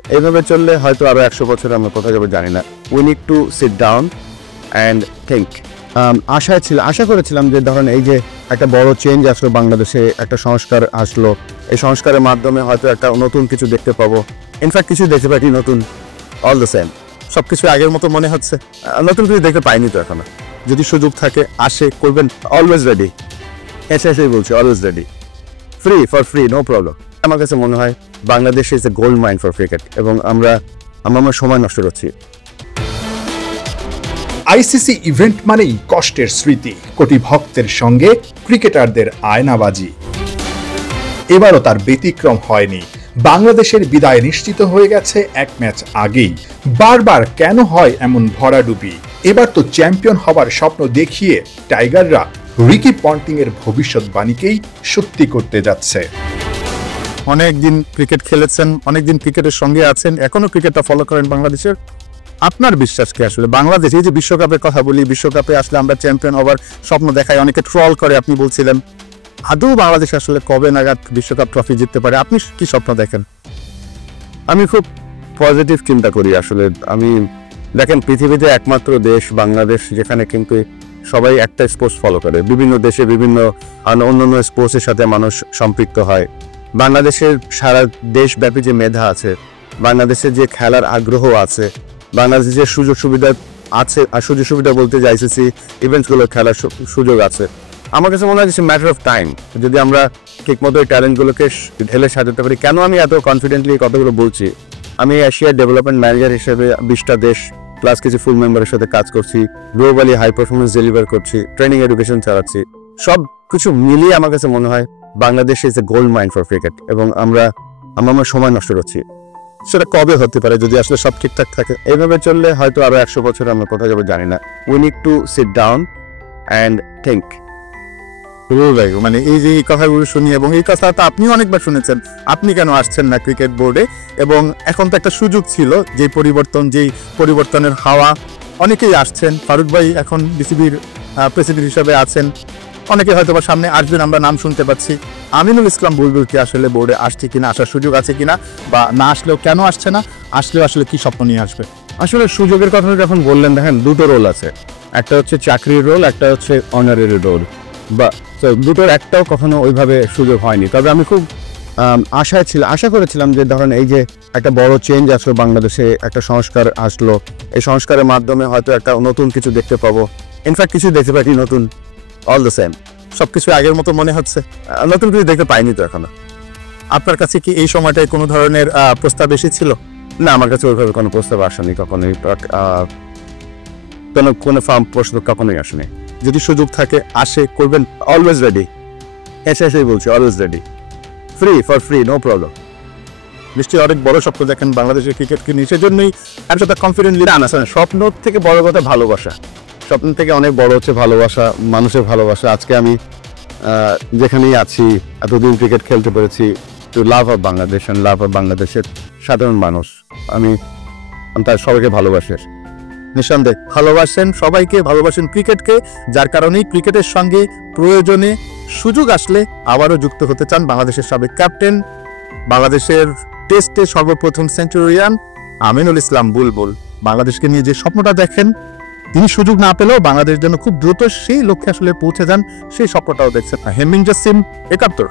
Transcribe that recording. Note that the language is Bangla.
এইভাবে চললে হয়তো আরো 100 বছর আমরা কোথায় যাবো জানি না। We need to sit down and think. আশা করেছিলাম যে ধরেন এই যে একটা বড় চেঞ্জ আসলো বাংলাদেশে, একটা সংস্কার আসলো, এই সংস্কারের মাধ্যমে হয়তো একটা নতুন কিছু দেখতে পাবো। ইনফ্যাক্ট কিছু দেখতে পাই নতুন, অল দ্য সেম, সব কিছু আগের মতো মনে হচ্ছে। নতুন কিছু দেখতে পাইনি তো এখনো। যদি সুযোগ থাকে আসে করবেন, অলওয়েজ রেডি। এসেই বলছি always ready, free no problem. আমার কাছে মনে হয় Bangladesh is a gold mine for cricket এবং আমরা সময় নষ্ট করছি। আইসিসি ইভেন্ট মানেই কষ্টের স্মৃতি, কোটি ভক্তের সঙ্গে ক্রিকেটারদের আয়নাবাজি। এবারও তার ব্যতিক্রম হয়নি। বাংলাদেশের বিদায় নিশ্চিত হয়ে গেছে এক ম্যাচ আগেই। বারবার কেন হয় এমন ভরাডুবি? এবার তো চ্যাম্পিয়ন হবার স্বপ্ন দেখিয়ে টাইগাররা রিকি পন্টিং এর ভবিষ্যৎবাণীকেই সত্যি করতে যাচ্ছে। অনেকদিন ক্রিকেট খেলেছেন, অনেকদিন ক্রিকেটের সঙ্গে আছেন, এখনো ক্রিকেটটা ফলো করেন বাংলাদেশের। আপনার বিশ্বাস কি আসলে বাংলাদেশ, এই যে বিশ্বকাপের কথা বলি, বিশ্বকাপে আসলে আমরা চ্যাম্পিয়ন হবার স্বপ্ন দেখাই, অনেকে ট্রল করে, আপনি বলছিলেন আদৌ বাংলাদেশ আসলে কবে নাগাদ বিশ্বকাপ ট্রফি জিততে পারে? আপনি কি স্বপ্ন দেখেন? আমি খুব পজিটিভ চিন্তা করি আসলে। আমি দেখেন, পৃথিবীতে একমাত্র দেশ বাংলাদেশ যেখানে কিন্তু সবাই একটা স্পোর্টস ফলো করে। বিভিন্ন দেশে বিভিন্ন অন্যান্য স্পোর্টসের সাথে মানুষ সম্পৃক্ত হয়। বাংলাদেশের সারা দেশব্যাপী যে মেধা আছে, বাংলাদেশের যে খেলার আগ্রহ আছে, বাংলাদেশের যে সুযোগ সুবিধা আছে, আর সুযোগ সুবিধা বলতে যে আইসিসি ইভেন্টসগুলো খেলার সুযোগ আছে, আমার কাছে মনে হয় যে ম্যাটার অফ টাইম যদি আমরা ঠিকমতো এই ট্যালেন্টগুলোকে ঢেলে সাজাতে পারি। কেন আমি এত কনফিডেন্টলি এই কথাগুলো বলছি? আমি এশিয়ার ডেভেলপমেন্ট ম্যানেজার হিসেবে 20টা দেশ প্লাস কিছু ফুল মেম্বারের সাথে কাজ করছি, গ্লোবালি হাই পারফরমেন্স ডেলিভার করছি, ট্রেনিং এডুকেশন চালাচ্ছি। সব কিছু মিলিয়ে আমার কাছে মনে হয় Bangladesh is a gold mine for cricket এবং আমরা সময় নষ্ট করছি। সেটা কবে হতে পারে যদি আসলে সব ঠিকঠাক থাকে? এইভাবে চললে হয়তো আরো 100 বছর আমরা কোথায় যাবো জানি না। We need to sit down and think. মানে এই যে এই কথাগুলো শুনি, এবং এই কথাটা আপনিও অনেকবার শুনেছেন, আপনি কেন আসছেন না ক্রিকেট বোর্ডে? এবং এখন তো একটা সুযোগ ছিল, যেই পরিবর্তনের হাওয়া, অনেকেই আসছেন। ফারুক ভাই এখন বিসিবির প্রেসিডেন্ট হিসাবে আছেন, অনেকে হয়তো বা সামনে আসবেন, আমরা নাম শুনতে পাচ্ছি। আমিনুল ইসলাম বুলবুল কি আসলে বোর্ডে আসছে কিনা, আসার সুযোগ আছে কিনা, বা না আসলেও কেন আসছে না, আসলেও আসলে কি স্বপ্ন নিয়ে আসবে? আসলে সুযোগের কথা যখন বললেন, দেখেন দুটো রোল আছে, একটা হচ্ছে চাকরির রোল, একটা হচ্ছে অনারারি রোল। বা দুটোর একটাও কখনো ওইভাবে সুযোগ হয়নি। তবে আমি খুব আশা করেছিলাম যে ধরেন এই যে একটা বড় চেঞ্জ আসলো বাংলাদেশে, একটা সংস্কার আসলো, এই সংস্কারের মাধ্যমে হয়তো একটা নতুন কিছু দেখতে পাবো। ইনফ্যাক্ট কিছু দেখতে পাই নতুন, অল দ্য সেম, সব কিছু আগের মতো মনে হচ্ছে। নতুন কিছু দেখতে পাইনি তো এখনো। আপনার কাছে কি এই সময়টায় কোনো ধরনের প্রস্তাব এসেছিল? না, আমার কাছে ওইভাবে কোনো প্রস্তাব আসেনি কখনোই, কোনো ফার্ম প্রস্তাব কখনোই আসেনি। যদি সুযোগ থাকে আসে করবেন, অলওয়েজ রেডি। এসেই বলছি always ready, free no problem. নিশ্চয়ই অনেক বড় স্বপ্ন দেখেন বাংলাদেশের ক্রিকেটকে নিয়ে, সেজন্যই এতটা কনফিডেন্টলি আছেন। স্বপ্ন থেকে বড় কথা ভালোবাসা, স্বপ্ন থেকে অনেক বড় হচ্ছে ভালোবাসা, মানুষের ভালোবাসা। আজকে আমি যেখানেই আছি, এতদিন ক্রিকেট খেলতে পেরেছি, to love of Bangladesh and love of বাংলাদেশের সাধারণ মানুষ। আমি তার সবাইকে ভালোবাসি, নিঃসন্দেহে ভালোবাসেন, সবাইকে ভালোবাসেন ক্রিকেটকে, যার কারণেই ক্রিকেটের সঙ্গে প্রয়োজনে সুযোগ আসলে আবারও যুক্ত হতে চান বাংলাদেশের সাবেক ক্যাপ্টেন, বাংলাদেশের টেস্টে সর্বপ্রথম সেঞ্চুরিয়ান আমিনুল ইসলাম বুলবুল। বাংলাদেশকে নিয়ে যে স্বপ্নটা দেখেন, তিনি সুযোগ না পেলেও বাংলাদেশ যেন খুব দ্রুত সেই লক্ষ্যে আসলে পৌঁছে যান, সেই স্বপ্নটাও দেখছেন। হেমিং জাসিম, 71।